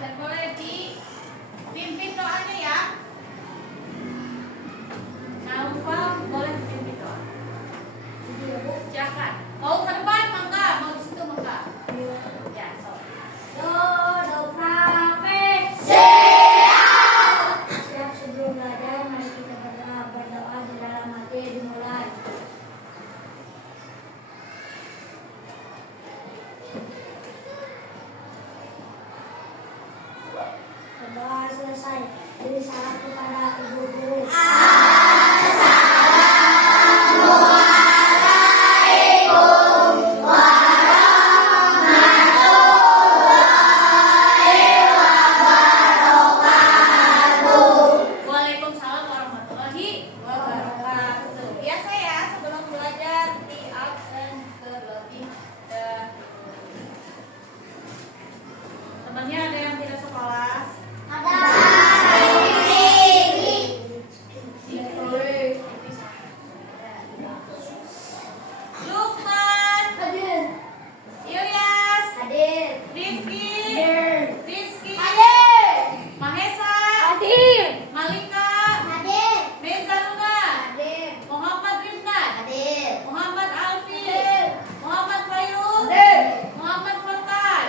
dan boleh dipimpin doanya ya. Naufal boleh dipimpin doa. Silakan. Mau ke depan mangga, mau di situ mangga. Ya, so. Do fa fe siap sebelum belajar, mari kita berdoa di dalam hati. Dimulai. Berdoa selesai, beri salam kepada ibu guru. Waalaikumsalam warahmatullahi wabarakatuh. Biasa ya sebelum belajar di absen terlebih dahulu. Temannya ada yang tidak sekolah? Lukman, Hadir. Ilyas, Hadir. Rifki, Rizky, Mahesa, Hadir. Malika, Hadir. Mezaluna, Hadir. Muhammad Riznan, Hadir. Muhammad Alfi, Hadir. Muhammad Fairul, Hadir. Muhammad Fatan,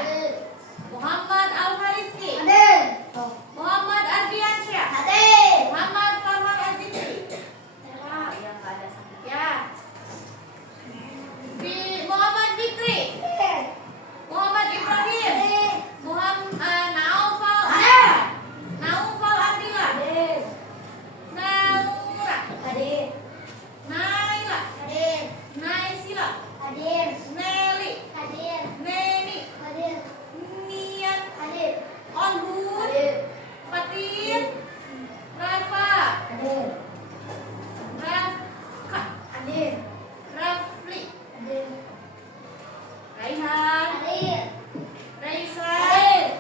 Muhammad Al-Fariski, Hadir. Muhammad Ardiansyah, Hadir. Muhammad Farhan Azizri. Yang nggak ada sakit ya. Muhammad Fikri, Muhammad Ibrahim, Muhammad Naufal Ardila, Naura, Hadir. Naila, Hadir. Naisila, Hadir. Nelly, Hadir. Neni, Hadir. Nian, Hadir. Onhur, Hadir. Fatin, Rafa, Hadir. Rafka, Hadir. Rafli, Hadir. Raihan, Hadir. Raisa, Hadir.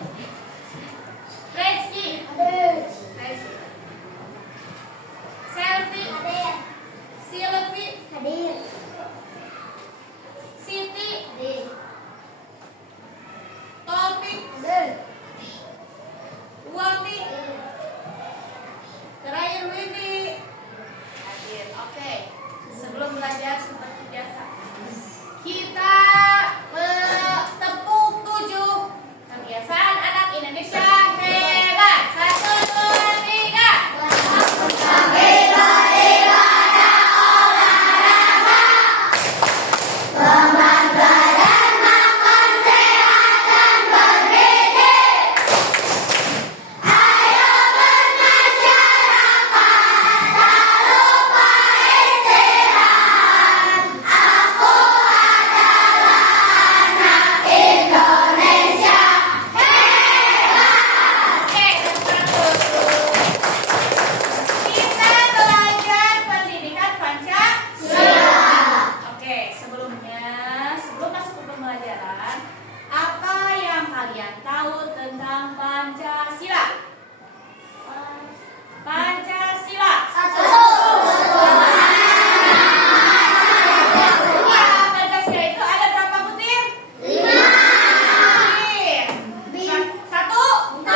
Rezki, Hadir. Selvi, Hadir. Silvi, Hadir. Siti, Hadir. Topik, Hadir. Wafi, terakhir Wibi. Hadir. Oke. Sebelum belajar seperti biasa, kita tepuk 7 kebiasaan anak Indonesia hebat. 1, 2, 3. Oke, kita belajar pendidikan Pancasila. Oke, sebelum masuk ke pembelajaran, apa yang kalian tahu tentang Pancasila? Pancasila. Ya, Pancasila itu ada berapa butir? 5. Butir. 1, 2, 3.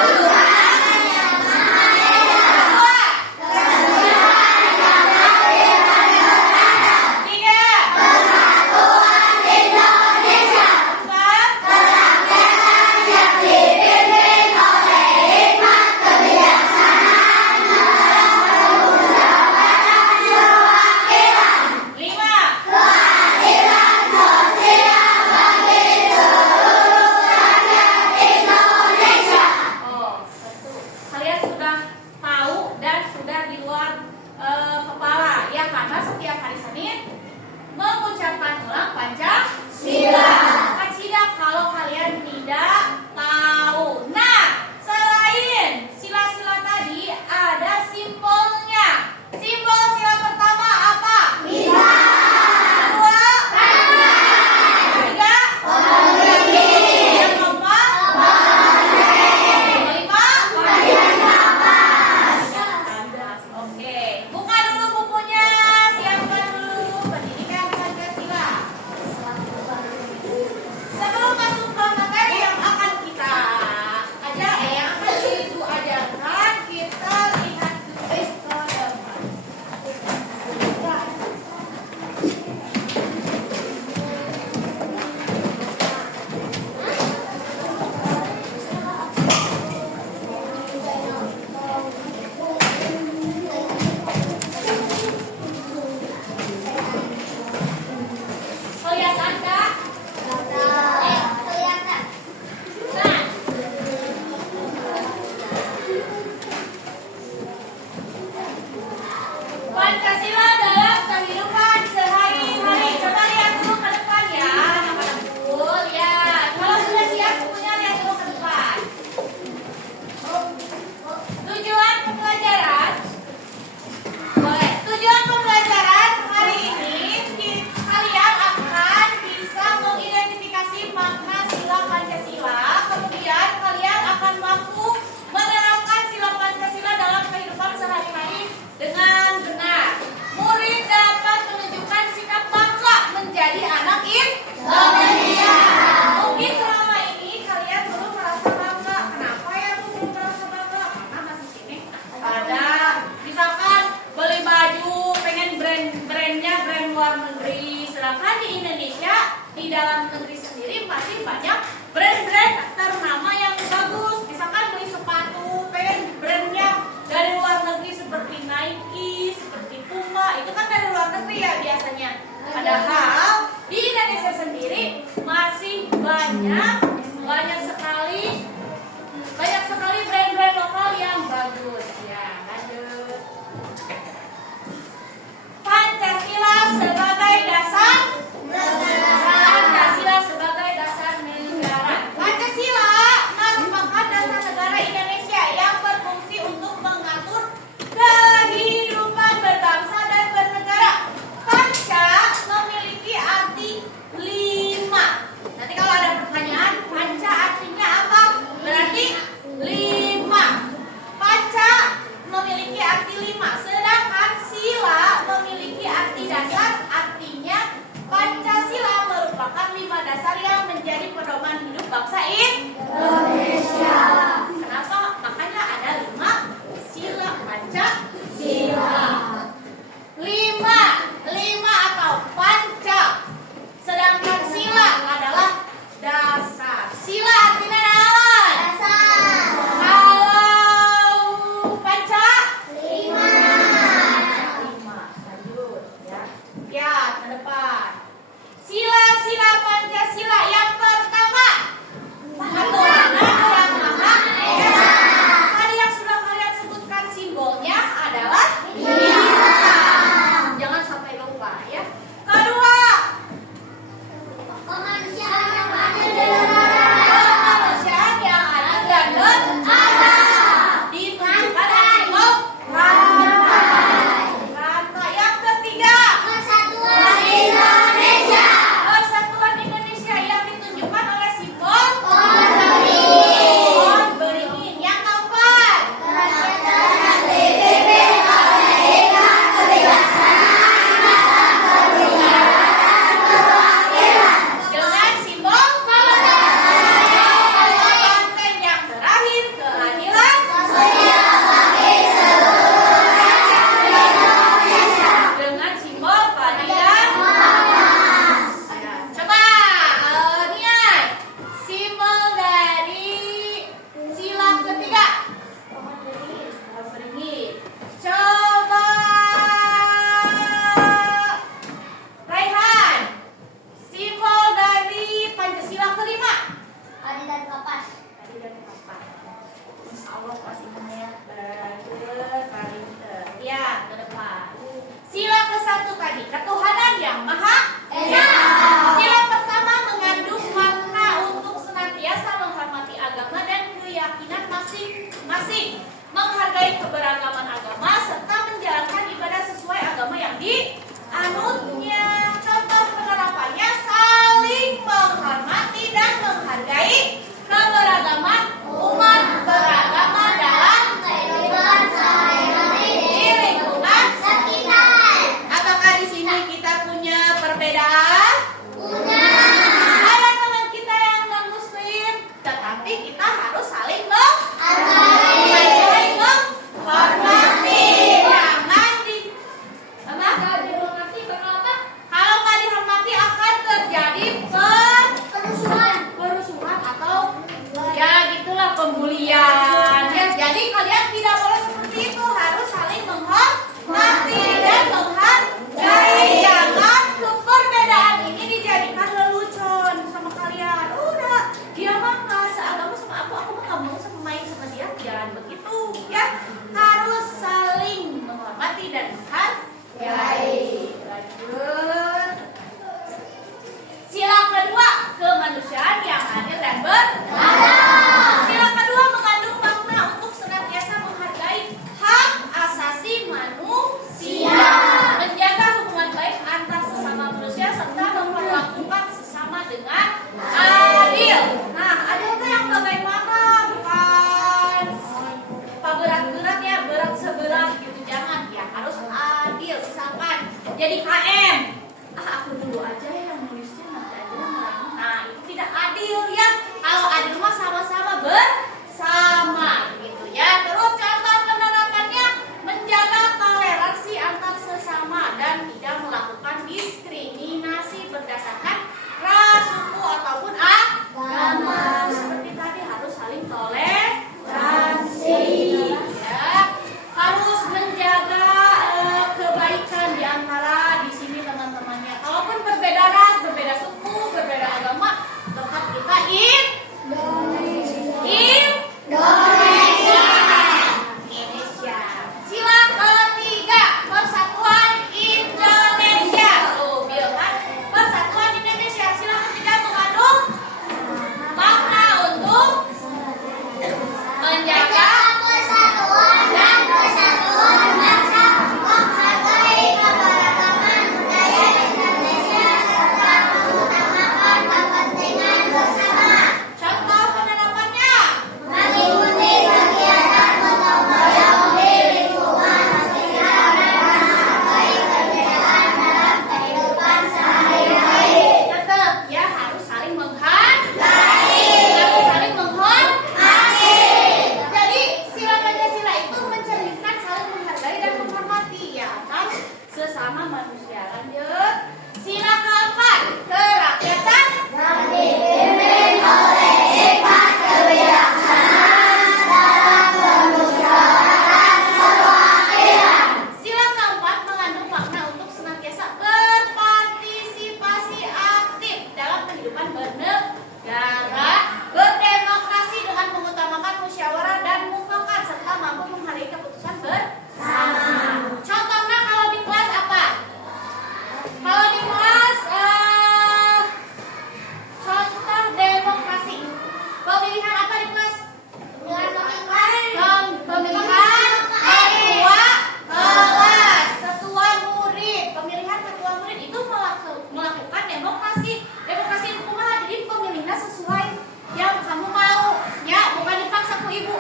keyakinan masing-masing, menghargai keberagaman agama serta menjalankan ibadah sesuai agama yang dianutnya. Contoh penerapannya saling menghormati dan menghargai keberagaman umat beragama dalam kehidupan sehari-hari di lingkungan sekitar. Apakah di sini kita punya perbedaan? Punya. Ada teman kita yang non muslim, tetapi kita harus saling menghargai, menghormati. Jangan kalau nggak dihormati akan terjadi perusuhan atau ya gitulah, pembulian. Ya, jadi kalian tidak boleh seperti itu, harus saling menghormati dan menghargai. Jangan perbedaan ini dijadikan lelucon sama kalian. Udah, dia mah nggak seagama sama aku mah nggak mau sama main sama dia. Jangan begitu ya, harus saling menghormati dan menghargai. Lanjut. Sila kedua, kemanusiaan yang adil dan beradab. Sila kedua mengandung makna untuk senantiasa menghargai hak asasi manusia, menjaga hubungan baik antar sesama manusia serta memperlakukan sesama dengan adil. Nah, adil itu yang bagaimana? Bukan berat-berat ya, berat sebelah gitu, jangan ya, harus adil. Misalkan jadi KM, aku dulu aja yang nulisnya, nanti aja yang lain. Nah, itu tidak adil ya. Kalau adil mah sama-sama bersama gitu ya. Terus contoh penerapannya menjaga toleransi antar sesama dan tidak melakukan diskriminasi berdasarkan ras, suku ataupun agama. Seperti tadi harus saling toleransi ya. Harus menjaga kebaikan di antara di sini teman-temannya. Kalaupun berbeda ras, berbeda suku, berbeda agama, tetap kita Indonesia. Sila ketiga, persatuan Indonesia. Tuh, bilang persatuan Indonesia. Sila ketiga mengandung makna untuk menjaga persatuan dan kesatuan bangsa, menghargai keberagaman budaya Indonesia serta mengutamakan kepentingan bersama. Contoh penerapannya mengikuti kegiatan gotong royong di lingkungan sekitar dan menghargai perbedaan dalam kehidupan sehari-hari. Tetap ya, harus saling menghargai, harus saling menghormati. Jadi sila Pancasila itu mencerminkan saling menghargai dan menghormati ya atas sesama manusia. Lanjut. Sila keempat, kerakyatan dipimpin oleh hikmat kebijaksanaan dalam permusyawaratan perwakilan. Sila keempat mengandung makna untuk senantiasa berpartisipasi aktif dalam kehidupan bernegara, berdemokrasi dengan mengutamakan musyawarah dan mufakat serta mampu menghargai keputusan bersama. Contohnya kalau di kelas apa? Kalau di kelas contoh demokrasi. Pemilihan apa di kelas? Pemilihan ketua murid. Pemilihan ketua murid itu melakukan demokrasi. Demokrasi itu kumaha? Jadi pemilihnya sesuai yang kamu mau. Ya, bukan dipaksa ku ibu.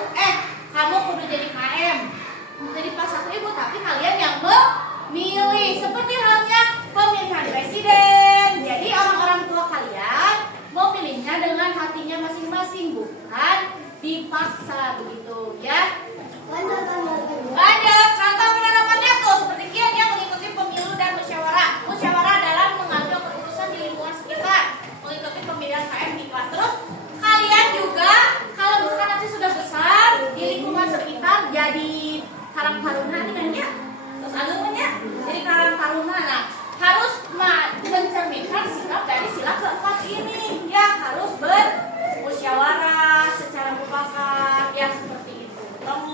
Kamu kudu jadi KM. Jadi dipaksa ku ibu, tapi kalian yang memilih. Seperti halnya pemilihan presiden. Jadi orang-orang tua kalian memilihnya dengan hatinya masing-masing, bukan dipaksa begitu ya. Lanjut, contoh penerapannya tuh seperti kian yang mengikuti pemilu dan musyawarah dalam mengambil keputusan di lingkungan sekitar, mengikuti pemilihan KM di kelas. Terus kalian juga kalau misalkan nanti sudah besar di lingkungan sekitar jadi karang taruna nih ya, terus agamanya jadi karang taruna. Nah, harus mencerminkan sikap dari sila keempat ini ya, harus bermusyawarah secara mufakat ya, seperti itu. Tolong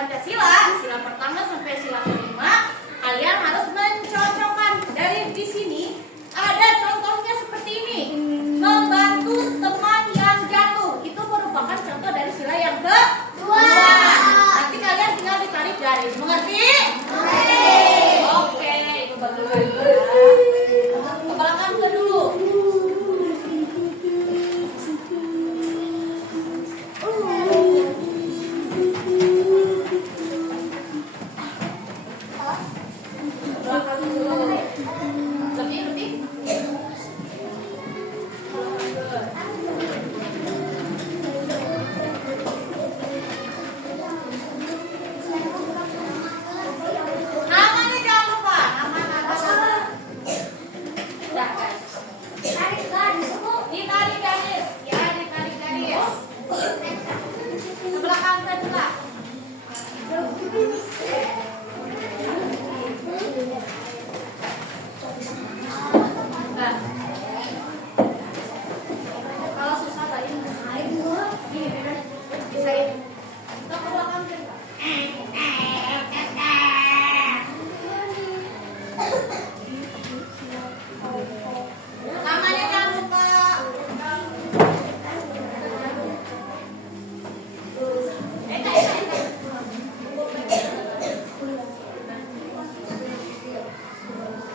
Pancasila, sila pertama sampai sila kelima, kalian harus mencocokkan. Dari di sini ada contohnya seperti ini. Membantu teman yang jatuh. Itu merupakan contoh dari sila yang kedua. Nanti kalian tinggal ditarik garis. Mengerti? Oke, itu bagus. Ke belakang dulu. Belakang dulu. Lebih. Namanya jangan lupa. Nama. Udah, guys. Tarik garis, Bu. Ditarik garis. Ya, ditarik garis. Ke belakang kedua. Nah. Kalau susah tadi bisa ini. Ke belakang kedua. Namanya jangan lupa.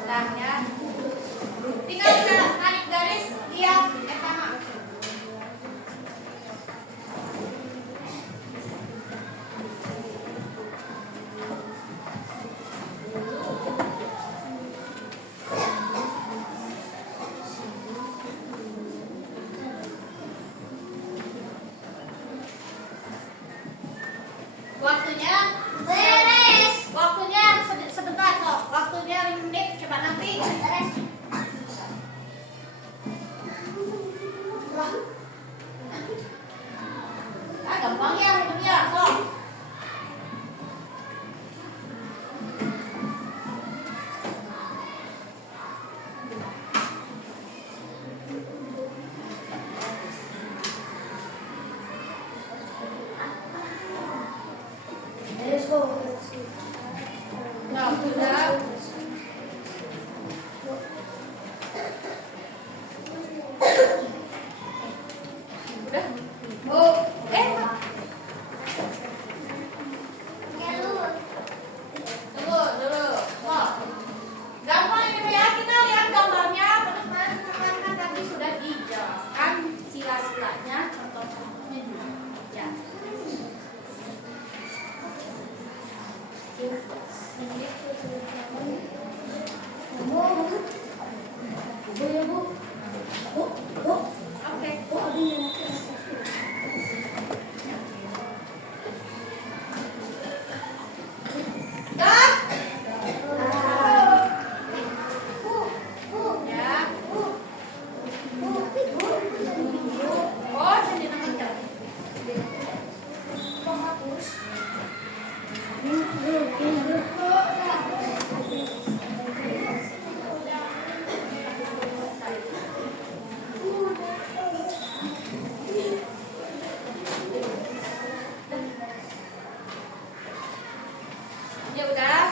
Nah, ya. Tinggal tarik garis lihat etama. Waktunya beres. Waktunya sebentar kok. Waktunya 5 menit. Coba nanti. Beres. Gampang ya hidupnya. Sok. Nah, sudah. Udah. Oh, tunggu dulu. Oh. Gampang ini ya, kita lihat gambarnya terus karena tadi sudah dijelaskan sila-silanya, contoh-contohnya juga. Ya. Oke. Dah. Ya. Oh, jadi namanya. Ya udah.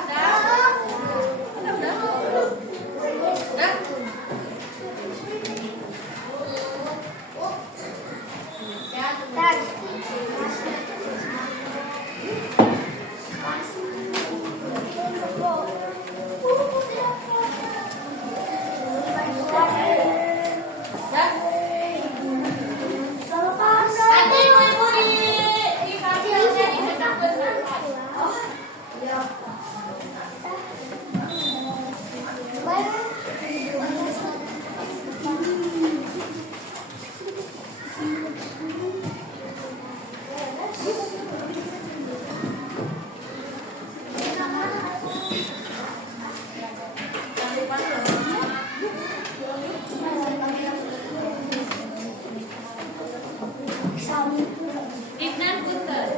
Nanti ibu-ibu dikasih aja di dekat benar. Ibnan Punten.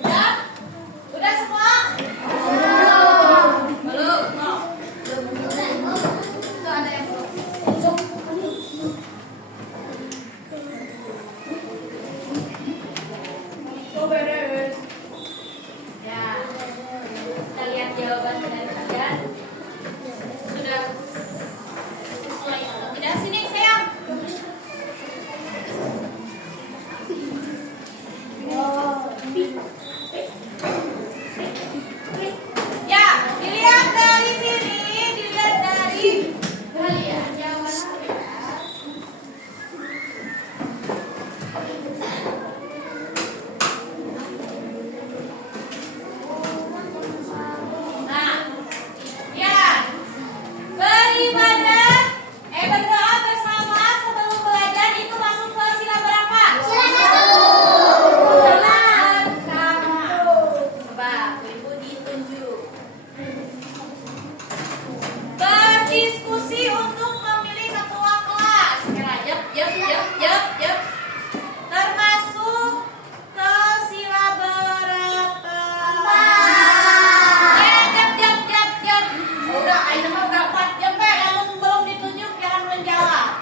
Ya. Ya, dilihat dari sini, dilihat dari kalian. Jangan Nah, ya, beribadah, berdoa bersama sebelum belajar itu masuk ke sila berapa? Coba, Ibu ditunjuk. Berdiskusi untuk memilih ketua kelas. Yap. Termasuk ke sila berapa? Jap. Udah, ini mah berapa? Jap, yang belum ditunjuk jangan menjawab.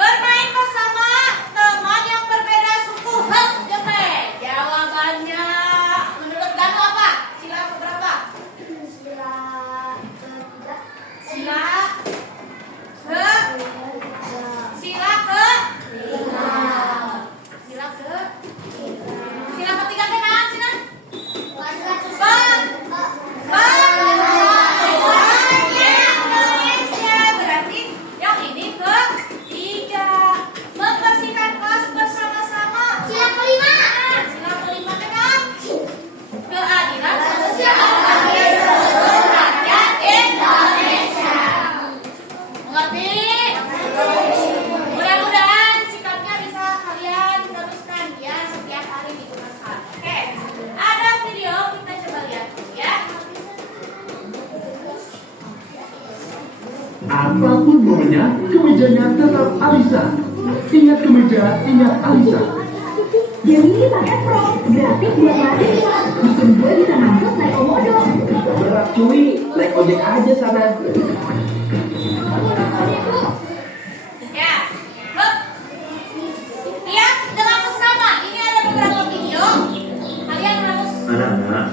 Bermain bersama teman yang berbeda suku. Jap, jawabannya menurut Danu apa? Sila berapa? Sila ketiga kan Sina? Indonesia berarti yang ini ketiga. Membersihkan kelas bersama-sama. Sila kelima kan? Keadilan sosial bagi seluruh rakyat Indonesia. Mengerti? Mudah-mudahan sikapnya bisa kalian teruskan ya setiap hari digunakan. Oke, ada video kita coba lihat dulu ya. Apapun momennya, kemejanya tetap Alisa. Ingat kemeja, ingat Alisa. Yang ini pakai Pro, gratis buat mahasiswa. Bikin gue bisa masuk naik komodo. Berat cuy, naik ojek aja sana. Ya, hup. Lihat dengan seksama. Ini ada beberapa video. Kalian harus Anak-anak,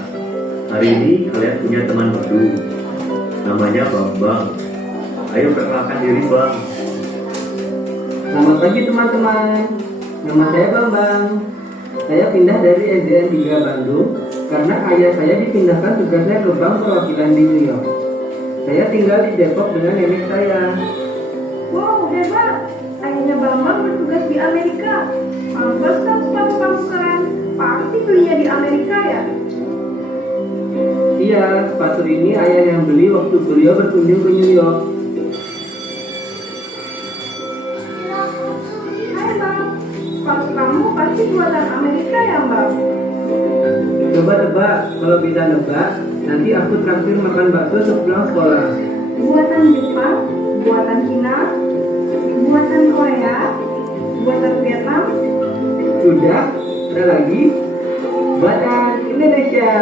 hari ini kalian punya teman baru. Namanya Bambang. Ayo perkenalkan diri, Bang. Selamat pagi teman-teman, nama saya Bambang. Saya pindah dari SDN 3 Bandung karena ayah saya dipindahkan tugasnya ke bank perwakilan di New York. Saya tinggal di Depok dengan nenek saya. Wow, hebat. Ayahnya Bambang bertugas di Amerika. Pantesan sepatu keren. Pasti belinya di Amerika ya? Iya, sepatu ini ayah yang beli waktu beliau berkunjung ke New York. Hai Bang, sepatu kamu pasti buatan Amerika ya Bang? Coba tebak, kalau bisa nebak, nanti aku traktir makan bakso sepulang sekolah. Buatan Jepang, buatan Cina, buatan Korea, buatan Vietnam. Sudah, ada lagi? Buatan Indonesia.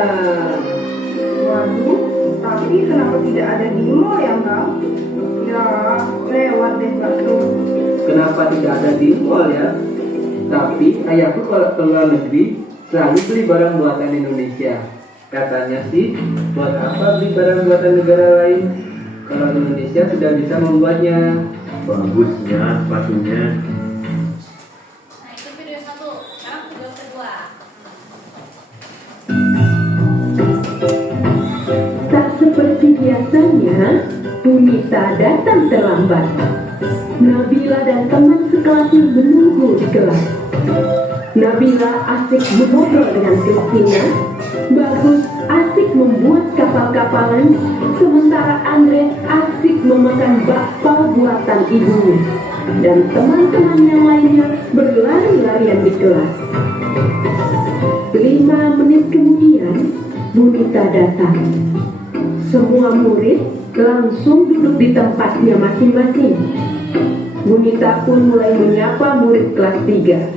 Waduh, tapi kenapa tidak ada di mall ya Bang? Ya, lewat deh bakso. Kenapa tidak ada di mall ya? Tapi ayahku kalau ke luar negeri selalu beli barang buatan Indonesia. Katanya sih, buat apa beli barang buatan negara lain? Kalau Indonesia sudah bisa membuatnya. Bagusnya sepatunya. Nah, itu video satu. Sekarang video kedua. Tak seperti biasanya, Bunita datang terlambat. Nabila dan teman sekelasnya menunggu di kelas. Nabila asik mengobrol dengan Christina. Bagus asik membuat kapal-kapalan. Sementara Andre asik memakan bakpao buatan ibunya. Dan teman-teman yang lainnya berlari-larian di kelas. 5 menit kemudian, Bunita datang. Semua murid langsung duduk di tempatnya masing-masing. Bunita pun mulai menyapa murid kelas 3.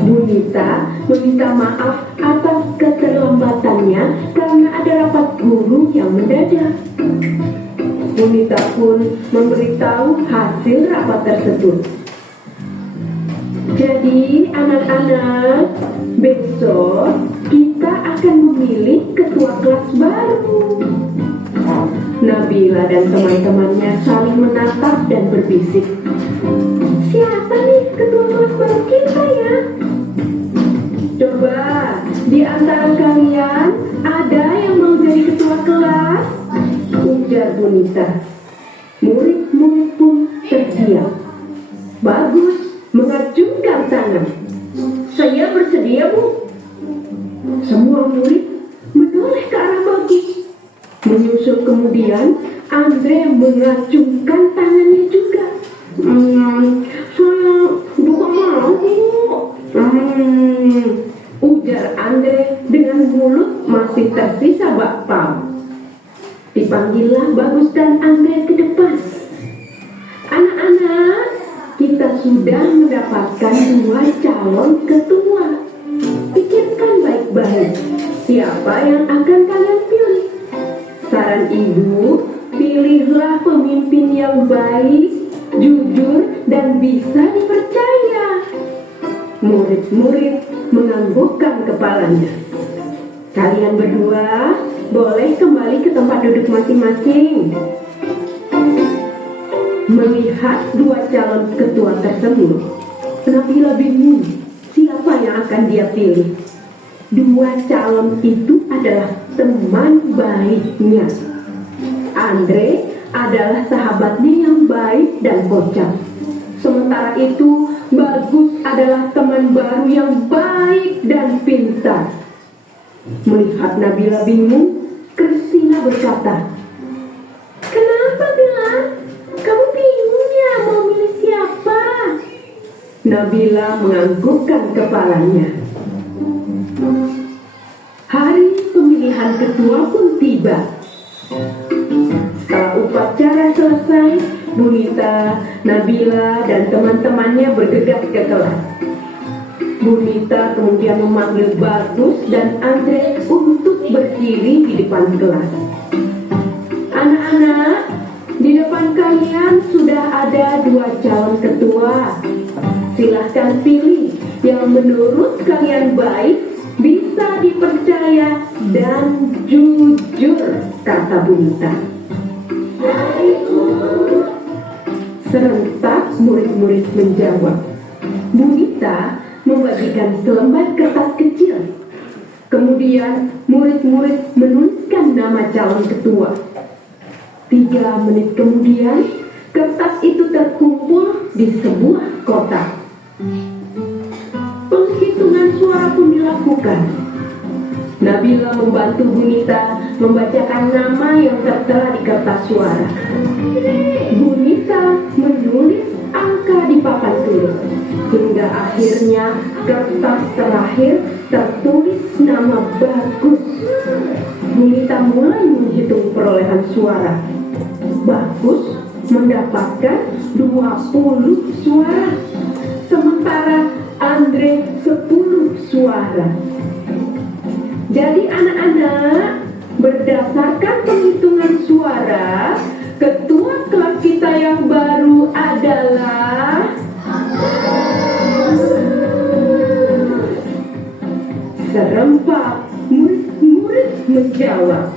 Bunita meminta maaf atas keterlambatannya karena ada rapat guru yang mendadak. Bunita pun memberitahu hasil rapat tersebut. Jadi anak-anak, besok kita akan memilih ketua kelas baru. Nabila dan teman-temannya saling menatap dan berbisik. Siapa nih ketua kelas baru kita ya? Coba selesai, murid-murid pun terdiam. Bagus mengacungkan tangan. Saya bersedia, Bu. Semua murid menoleh ke arah Bagus. Menyusul kemudian Andre mengacungkan tangannya juga. Saya juga mau, Bu. Ujar Andre dengan mulut masih tersisa bakpao. Dipanggillah Bagus dan Andre ke depan. Anak-anak, kita sudah mendapatkan 2 calon ketua. Pikirkan baik-baik, siapa yang akan kalian pilih? Saran ibu, pilihlah pemimpin yang baik, jujur, dan bisa dipercaya. Murid-murid menganggukkan kepalanya. Kalian berdua boleh kembali ke tempat duduk masing-masing. Melihat 2 calon ketua tersebut, Nabila bingung siapa yang akan dia pilih. 2 calon itu adalah teman baiknya. Andre adalah sahabatnya yang baik dan kocak. Sementara itu, Bagus adalah teman baru yang baik dan pintar. Melihat Nabila bingung, Kristina berkata, "Kenapa, Bila? Kamu bingung ya mau milih siapa?" Nabila menganggukkan kepalanya. Hari pemilihan ketua pun tiba. Setelah upacara selesai, Bunita, Nabila, dan teman-temannya bergegas ke kelas. Bunita kemudian memanggil Bagus dan Andre untuk berdiri di depan kelas. Anak-anak, di depan kalian sudah ada 2 calon ketua. Silahkan pilih yang menurut kalian baik, bisa dipercaya, dan jujur, kata Bunita. Serentak murid-murid menjawab. Bunita membagikan selembar kertas kecil. Kemudian murid-murid menuliskan nama calon ketua. 3 menit kemudian, kertas itu terkumpul di sebuah kotak. Penghitungan suara pun dilakukan. Nabila membantu Bunita membacakan nama yang tertera di kertas suara. Bunita menulis angka di papan tulis. Hingga akhirnya kertas terakhir tertulis nama Bagus. Bunita mulai menghitung perolehan suara. Bagus mendapatkan 20 suara. Sementara Andre 10 suara. Jadi anak-anak, berdasarkan penghitungan suara, ketua kelas kita yang baru adalah serempak murid-murid menjawab.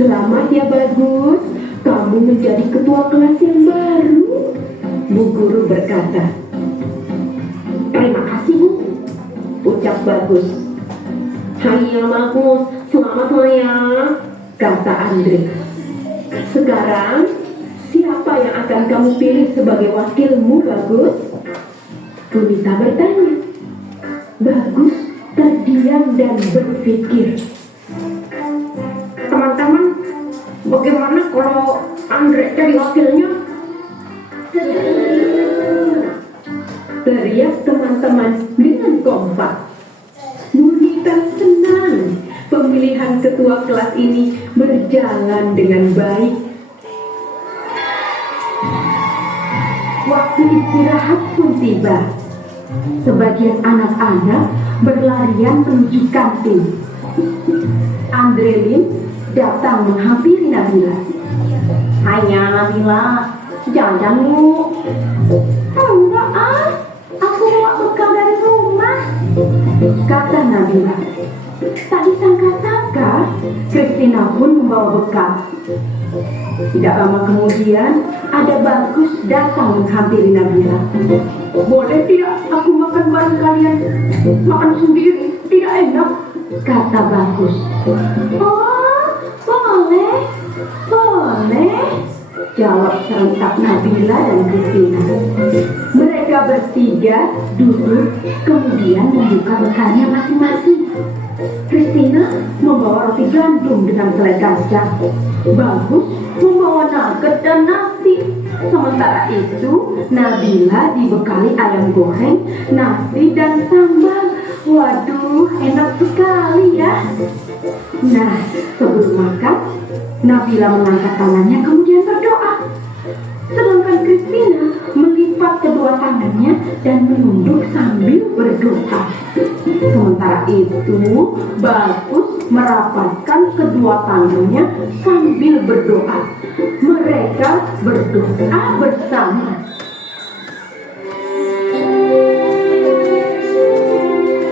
Selamat ya Bagus, kamu menjadi ketua kelas yang baru. Bu guru berkata. Terima kasih Bu, ucap Bagus. Hai Bagus, selamat ya, kata Andre. Sekarang, siapa yang akan kamu pilih sebagai wakilmu, Bagus? Bunita bertanya. Bagus terdiam dan berpikir. Teman-teman, bagaimana kalau Andre jadi wakilnya? Teriak teman-teman dengan kompak. Bunita senang pemilihan ketua kelas ini berjalan dengan baik. Waktu istirahat pun tiba. Sebagian anak-anak berlarian menuju kantin. Andre Lim datang menghampiri Nabila. Hanya Nabila, jajan yuk. Enggak aku bawa bekal dari rumah, kata Nabila. Tak disangka-sangka, Kristina pun membawa bekal. Tidak lama kemudian, ada Bagus datang menghampiri Nabila. Boleh tidak aku makan bareng kalian? Makan sendiri, tidak enak, kata Bagus. Oh, boleh Boleh, boleh, jawab serentak Nabila dan Christina. Mereka bertiga duduk, kemudian membuka bekalnya masing-masing. Christina membawa roti gandum dengan selai kacang. Bagus membawa nugget dan nasi. Sementara itu, Nabila dibekali ayam goreng, nasi dan sambal. Waduh, enak sekali ya. Nah, sebelum makan, Nabila mengangkat tangannya kemudian berdoa. Sedangkan Christina melipat kedua tangannya dan menunduk sambil berdoa. Sementara itu, Bagus merapatkan kedua tangannya sambil berdoa. Mereka berdoa bersama.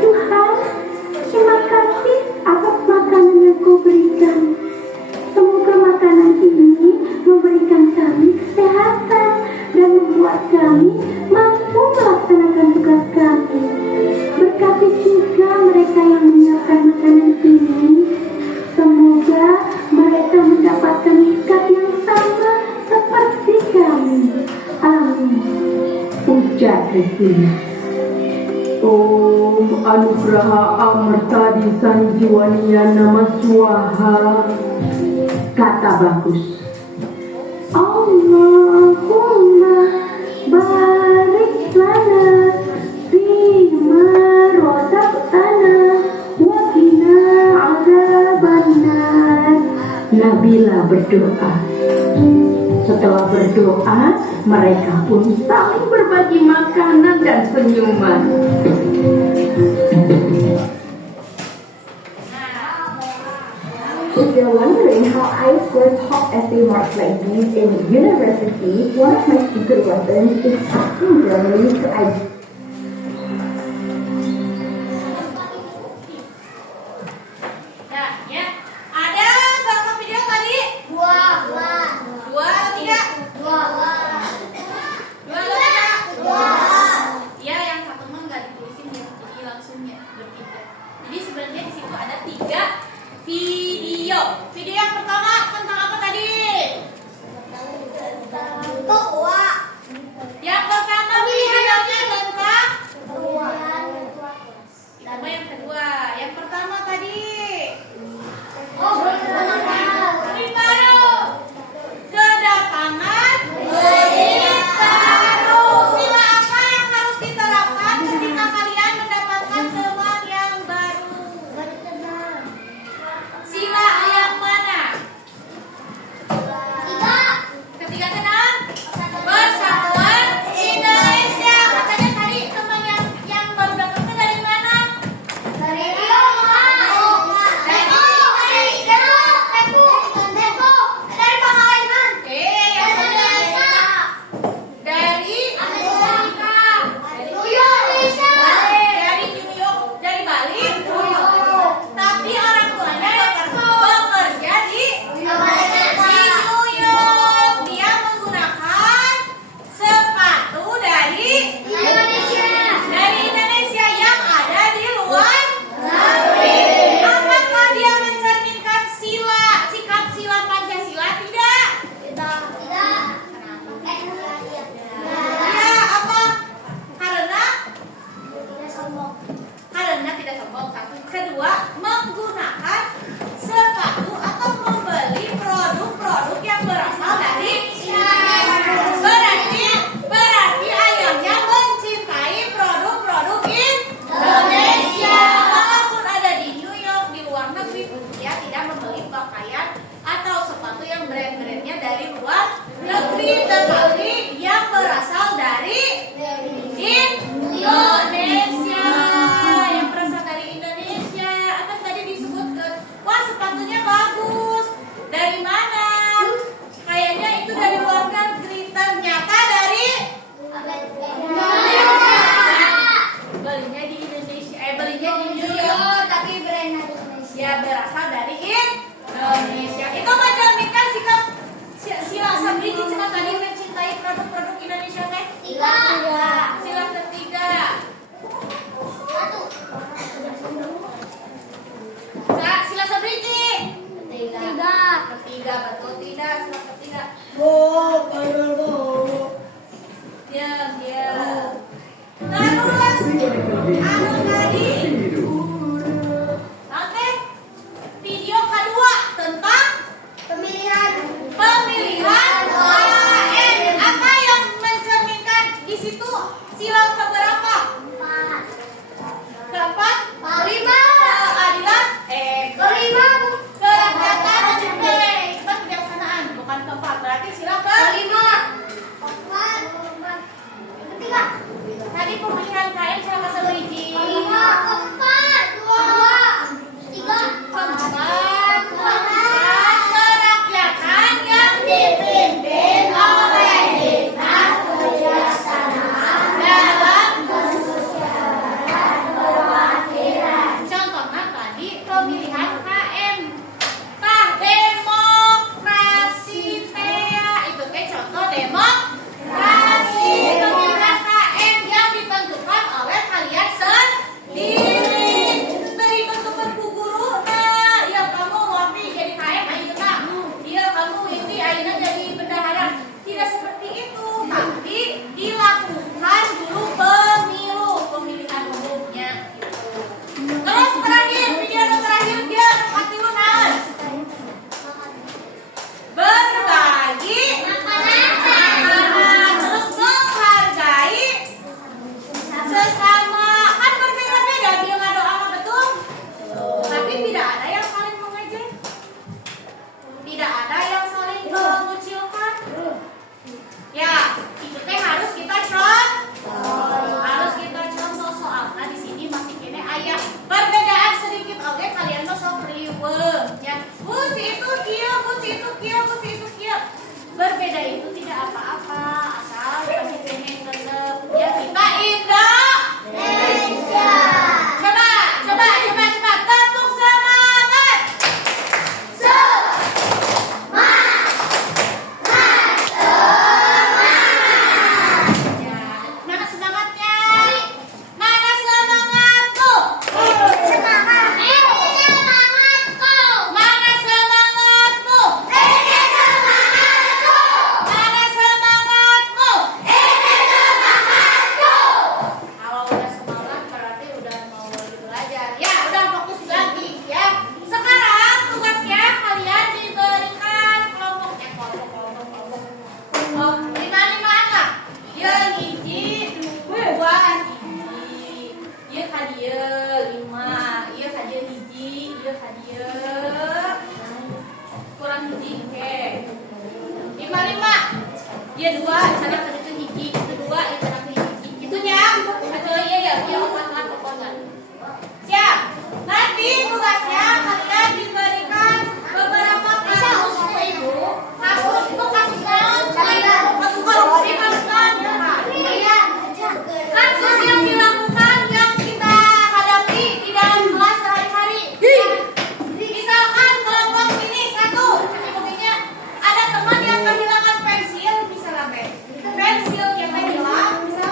Tuhan, terima kasih atas makanan yang Kau berikan. Semoga makanan ini memberikan kami kesehatan dan membuat kami mampu melaksanakan tugas kami. Berkati juga mereka yang menyiapkan makanan ini. Semoga mereka mendapatkan berkat yang sama seperti kami. Amin. Ujar Christina. Om Anugraha Amarta Disanjiwaniya Nama Swaha, kata Bagus. Allahumma barik lana fima razaqtana wa qina adzabannar. Nabila berdoa. Setelah berdoa, mereka pun saling berbagi makanan dan senyuman. If you're wondering how I scored top essay marks like these in university, one of my secret weapons is talking Germany to Nah, ya. Ada berapa video tadi? Dua atau tiga? Dua atau tiga? Ya, yang satu mah nggak ditulisin ya, jadi langsung ya bertiga. Jadi sebenarnya di situ ada 3 video. Video yang pertama tentang apa tadi? Yang pertama videonya tentang Itu yang kedua. Yang pertama tadi Bintaro. Kedatangan Bintaro. Sila apa yang harus diterapkan ketika kalian mendapatkan teman yang baru? Sila yang mana? Ketiga tenang. Persatuan Indonesia. Katanya tadi teman yang baru datang itu dari mana? Dari Pangaliman. Oke, yang benar. Dari Amerika. Dari New York. Dari Bali. Tapi orang tuanya bekerja di New York. Dia menggunakan sepatu dari Indonesia yang ada di luar negeri. Apakah dia mencerminkan sikap sila Pancasila? Tidak. Ya, apa? Karena tidak sombong. Satu. Kedua, menggunakan sepatu atau membeli produk-produk yang berasal dari berarti ayahnya mencintai produk-produk Indonesia. Walaupun ada di New York, di luar negeri, dia tidak membeli pakaian atau sepatu yang brand-brandnya dari luar negeri, tetapi yang berasal dari Indonesia. Yang berasal dari Indonesia. Apa tadi disebut? Wah, sepatunya bagus. Dari mana? Kayaknya itu dari luar negeri. Ternyata dari belinya di Indonesia. Belinya di New York. Tapi brand Indonesia. Ya, berasal dari Indonesia. Itu mencerminkan sikap sila sabiji cuma tadi mencintai produk-produk Indonesia teh. Sila ketiga. Sila sabiji. Ketiga. Anu tadi. Oke. Video kedua tentang pemilihan KN. Apa yang mencerminkan di situ? Sila keberapa? Keempat? Kelima. Keadilan? Kelima. Kerakyatan? Kita kebijaksanaan. Bukan keempat. Berarti sila kelima. Ketiga. Tadi pemilihan KN sila ke-1. Kelima. Keempat. Dua. Tiga. Keempat. Kerakyatan yang dipimpin oleh dinas kebijaksanaan dalam contohnya tadi pemilihan KM. Tah demokrasi tea itu teh contoh demokrasi pemilihan KM yang ditentukan oleh kalian sendiri. Dari tentukan ku guru nah, ya kamu wapi jadi KM ayeuna. Iya kamu ini ayeuna jadi bendahara. Tidak seperti itu, tapi dilakukan dulu pemilihan umumnya. Terus terakhir, video terakhir dia katilu naon? Berbagi makanan, terus menghargai sesama. Kan berbeda-beda dia ngadoa mah betul. Tapi tidak ada yang saling mengejek. Tidak ada yang saling mengucilkan. Ya, itu teh harus kita contoh soalnya di sini masih kene aya perbedaan sedikit oke kalian mah sok riweuh nya. Si itu kieu, si itu kieu, si itu kieu. Berbeda itu tidak apa-apa asal masih pengen tetep ya kita Indonesia. Coba tepuk semangat. Mana semangatnya? Mana semangatku? Semangatku. Mana semangatmu? Ini semangatku. Mana semangatmu? Ini semangatku. Kalau udah semangat berarti udah mau belajar. Ya, udah fokus lagi ya. Sekarang tugasnya kalian diberikan kelompok. Oh, 5-5an lah. Dia hiji, dua hiji. Ieu ka dieu 5. Ieu ka dieu hiji, ieu ka dieu kurang hiji oke. 5-5. Dia 2, sana ka dieu hiji, itu 2, ieu sana ka hiji. Itunya atau iya ya, dia 4 lah pokoknya. Siap. Nanti tugasnya kalian diberikan beberapa kasus Ibu. Kasus itu kasus naon? Kasus korupsi kasus naon? Kasus yang dilakukan yang kita hadapi di dalam kelas sehari-hari. Misalkan kelompok ini satu, contohnya ada teman yang kehilangan pensil, misalnya pensil yang hilang, misalnya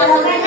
Sudah?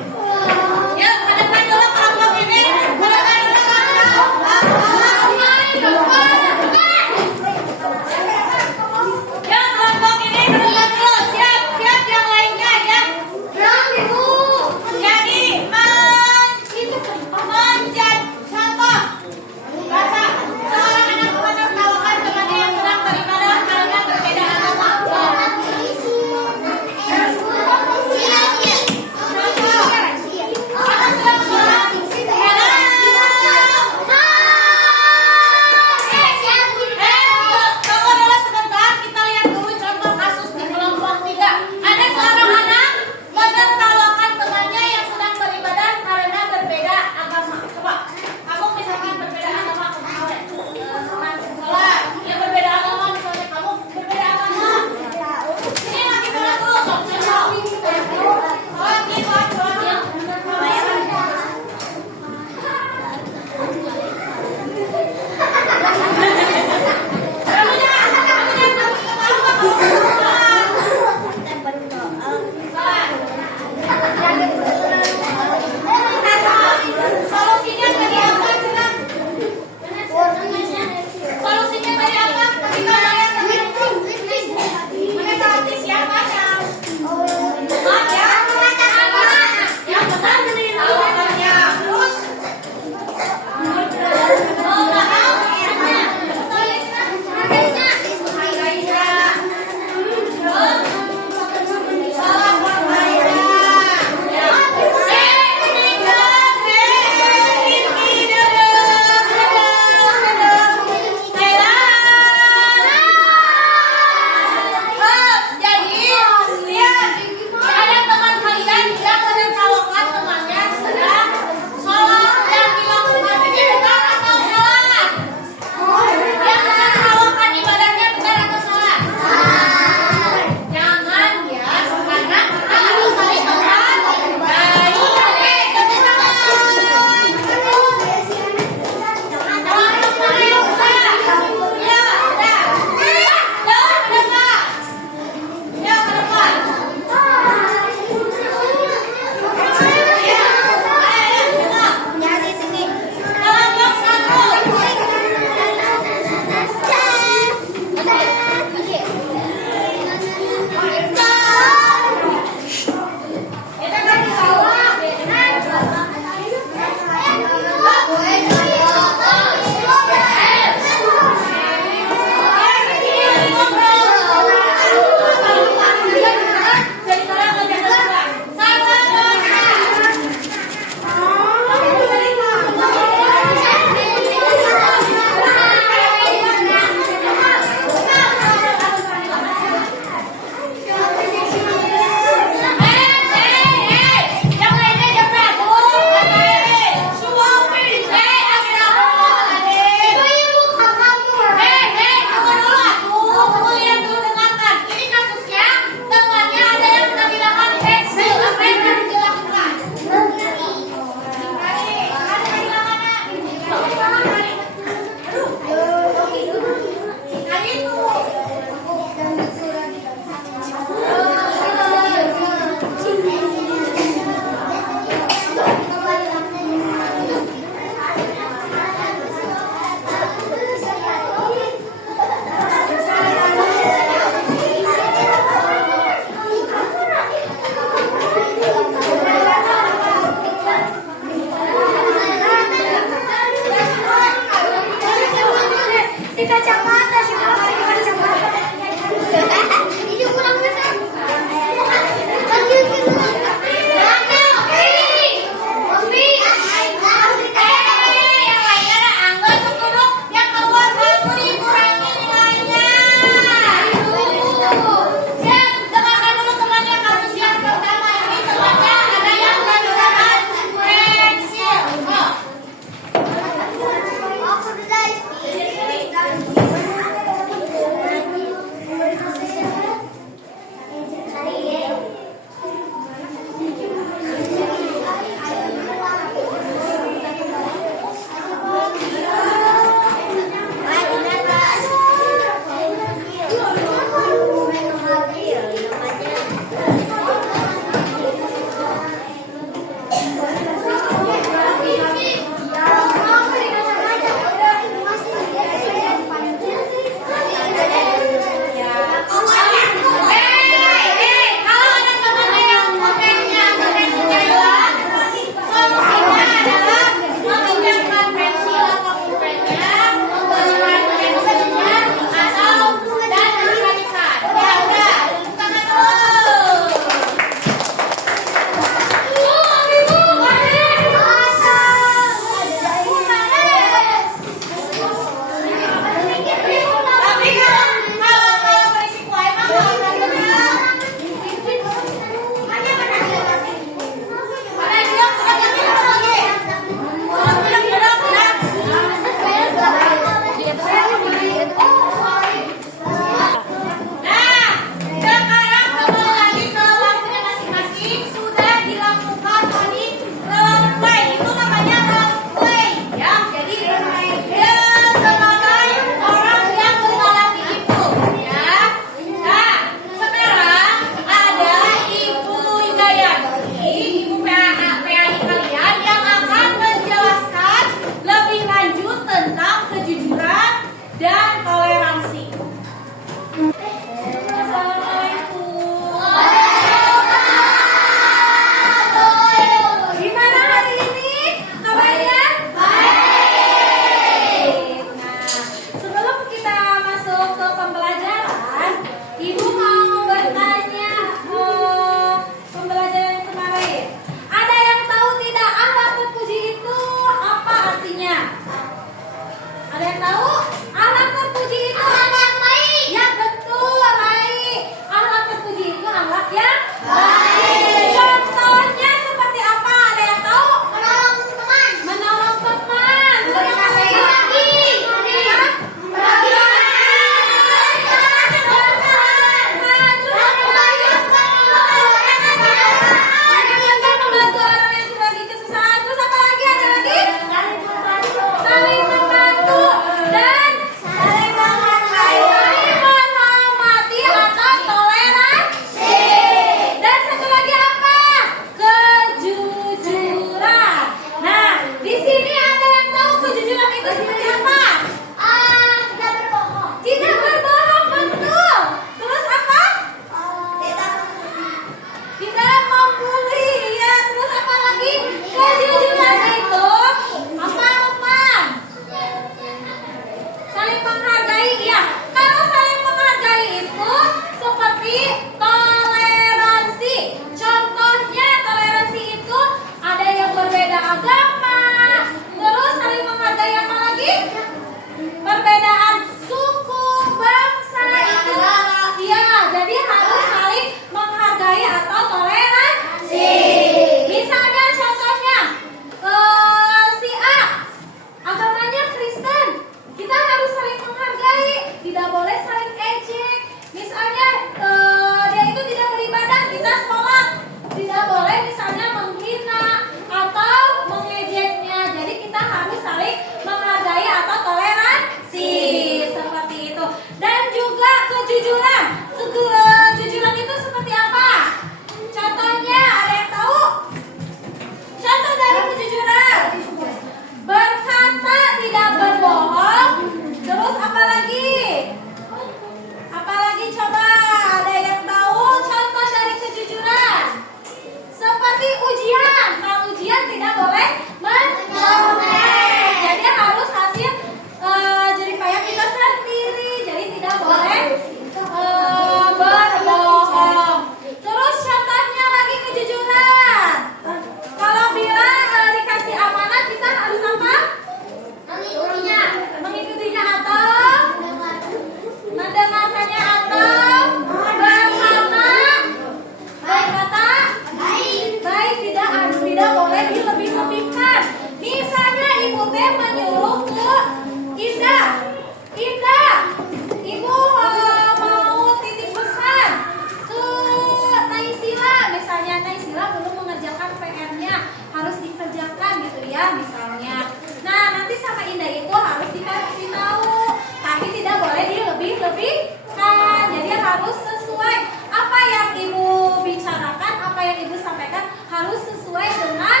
harus sesuai dengan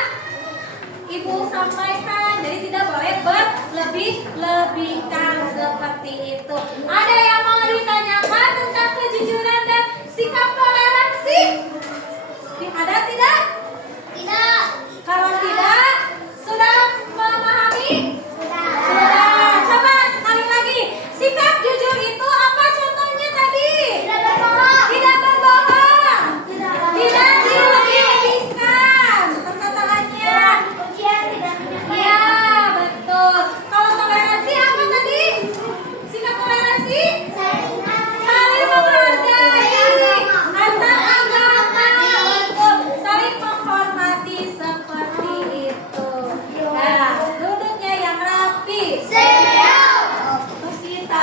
Ibu sampaikan. Jadi tidak boleh berlebih-lebihkan seperti itu. Ada yang mau ditanyakan tentang kejujuran dan sikap toleransi? Ada tidak? Tidak. Kalau tidak, sudah memahami? Sudah. Coba sekali lagi. Sikap jujur itu apa contohnya tadi? Tidak berbohong. Tidak berbohong. Tidak dilebih-lebihkan. Perkataannya. Ya, betul. Kalau toleransi apa tadi? Sikap toleransi? Saling menghargai antar agama. Betul. Saling menghormati seperti itu. Nah, duduknya yang rapi. Siap. Terus kita